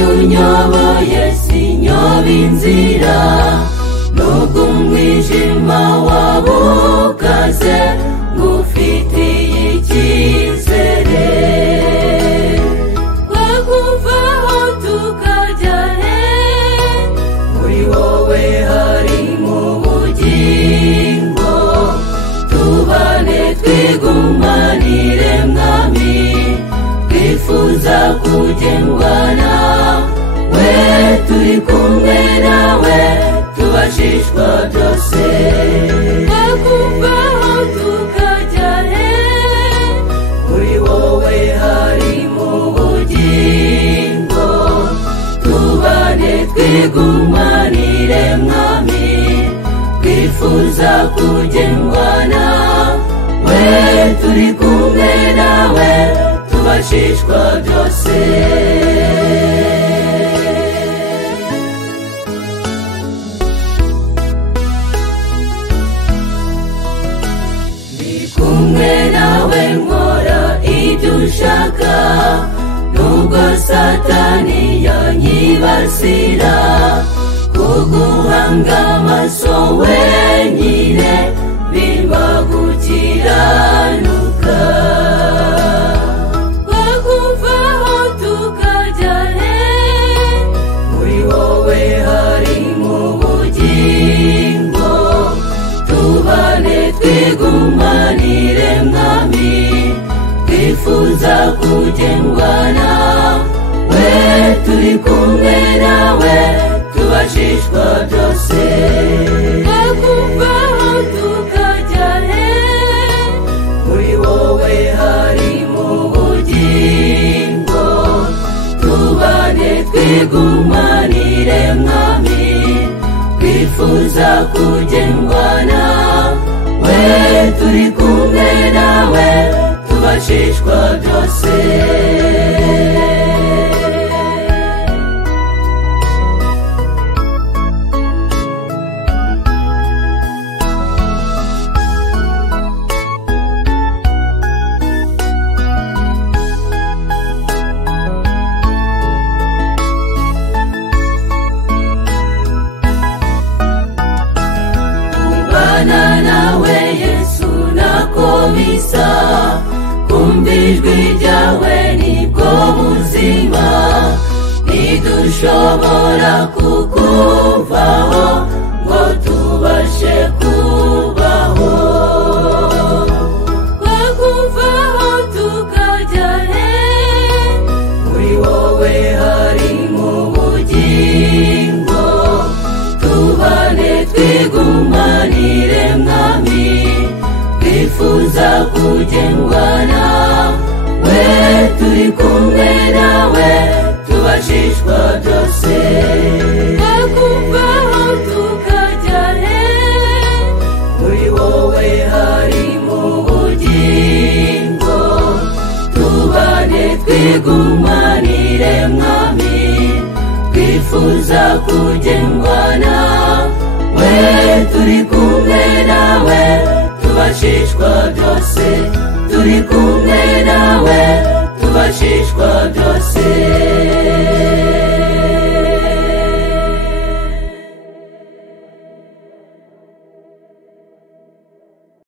iyo unyoboye sinyoba inzira, nubwo umwijima waba ukaze ngufitiye icyizere. Twakuvaho tukajya he, muri wowe harimo ubugingo, tubane twigumanire mwami, twifuza kugendwa nawe, turi kumwe nawe tubashishwa byose. Twakuvaho tukajya he, muri wowe harimo ubugingo, tubane twigumanire mwami, twifuza kugendwa nawe, turi kumwe nawe tubashishwa byose. Ndi kumwe nawe nkora ibyo ushaka, nubwo Satani yanyibasira, kuguhanga amaso wenyine bimba gukiranuka. Twakuvaho tukajya he, muri wowe harimo ubugingo, tubane twigumanire mwami, twifuza kugendwa nawe, turi kumwe nawe tubashishwa byose. Twakuvaho tukajya he, muri wowe harimo ubugingo, tubane twigumanire mwami, twifuza kugendwa nawe, turi kumwe nawe tubashishwa byose. Kubana nawe Yesu nako bisa, kumva ijwi ryawe nibwo buzima, ntidushobora kukuvaho ngo tubashe kubaho. Twakuvaho tukajya he, muri wowe harimo ubugingo, tubane twigumanire mwami, twifuza kugendwa nawe, turi kumwe nawe tubashishwa byose. Twakuvaho tukajya he, muri wowe harimo ubugingo, tubane twigumanire mwami, twifuza kugendwa nawe, turi kumwe nawe tubashishwa byose, turi kumwe nawe tubashishwa byose.